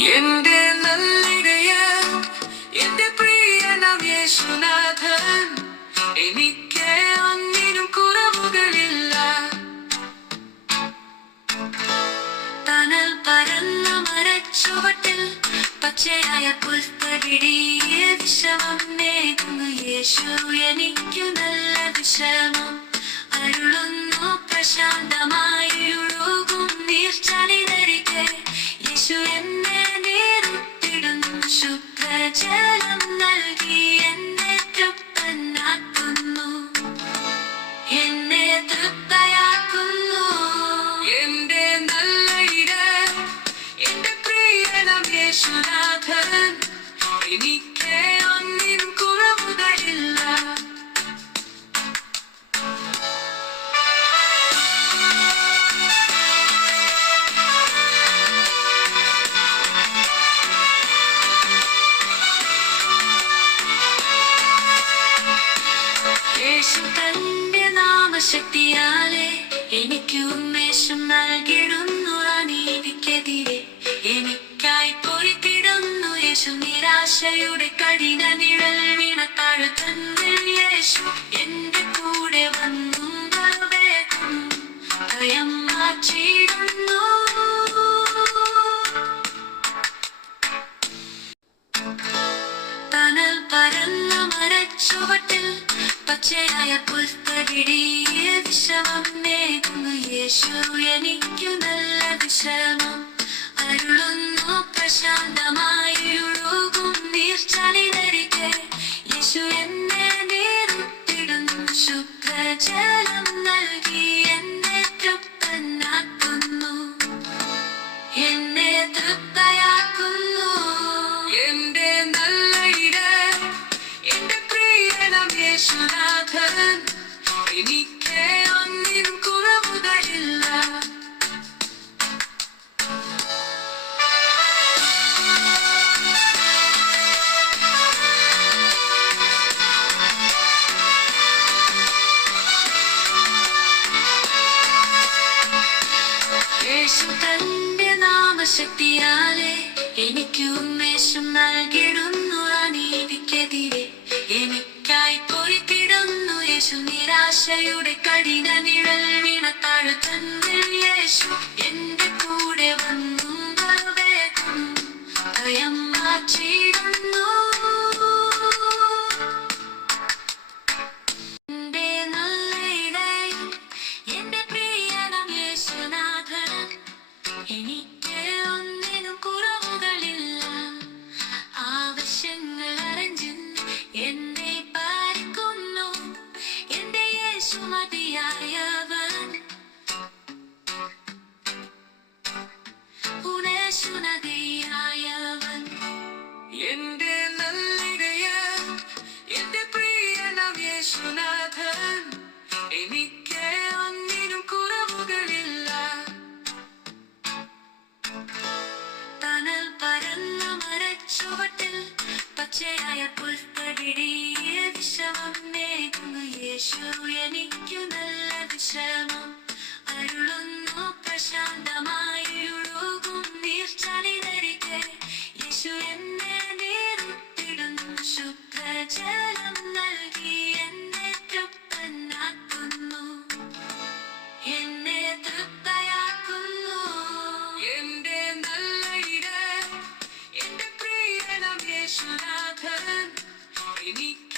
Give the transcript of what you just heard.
എന്റെ നല്ലിടയ എന്റെ പ്രിയനാം യേശുനാഥൻ എനിക്ക് ഒന്നിനും കുറവുകളില്ല. തണൽ പരന്ന മരച്ചുവട്ടിൽ പച്ചയായ പുൽത്തകിടിയെ വിഷമം നേകുന്നു യേശു എനിക്കു നല്ല വിഷമം അരുളുന്നു. പ്രശാന്തമായി പ്രിയനം യേശുനാഥൻ എനിക്ക് ഒന്നിനും കുറവുകളില്ല യേശു തന്റെ നാമശക്തിയാലെ എനിക്ക് ഉന്മേഷം നൽകിടുന്നു നിരാശയുടെ കഠിന നിഴൽ വീണത്താഴ് താഴ്ത്തന്നിൽ യേശു എന്റെ കൂടെ വന്നു വേഗം ഭയം മാറ്റിയിടുന്നു. തണൽ പരന്ന മരച്ചുവട്ടിൽ പച്ചയായ പുസ്തകിടിയ വിഷമം നേകുന്നു യേശു എനിക്കു നല്ല വിഷമം അരുളുന്നു. പ്രശാന്തമായി യേശുനാഥൻ എനിക്ക് ഒന്നിനും കുറവുകളില്ല യേശു തന്റെ നാമശക്തിയാലെ എനിക്ക് ഉന്മേഷം നൽകിടുന്നു അനീതിക്കെതിരെ. എനിക്കായി യേശു നിരാശയുടെ കഠിന നിഴൽ വീണത്താഴ് തന്നിൽ യേശു എന്റെ കൂടെ വന്നു വേഗം എനിക്ക് ഒന്നിനും കുറവുകളില്ല. ആവശ്യങ്ങൾ അറിഞ്ഞ് എന്നെ കരുണകയായവൻ എന്റെ നല്ലിടയ എന്റെ പ്രിയനം യേശുനാഥൻ. എനിക്ക് ഒന്നിനും കുറവുകളില്ല. തണൽ പരന്ന മരച്ചുവട്ടിൽ പച്ചയായ പുൽത്തകിടിയ വിഷമം നേകുന്നു യേശു എനിക്കു നല്ല വിഷമം Kinig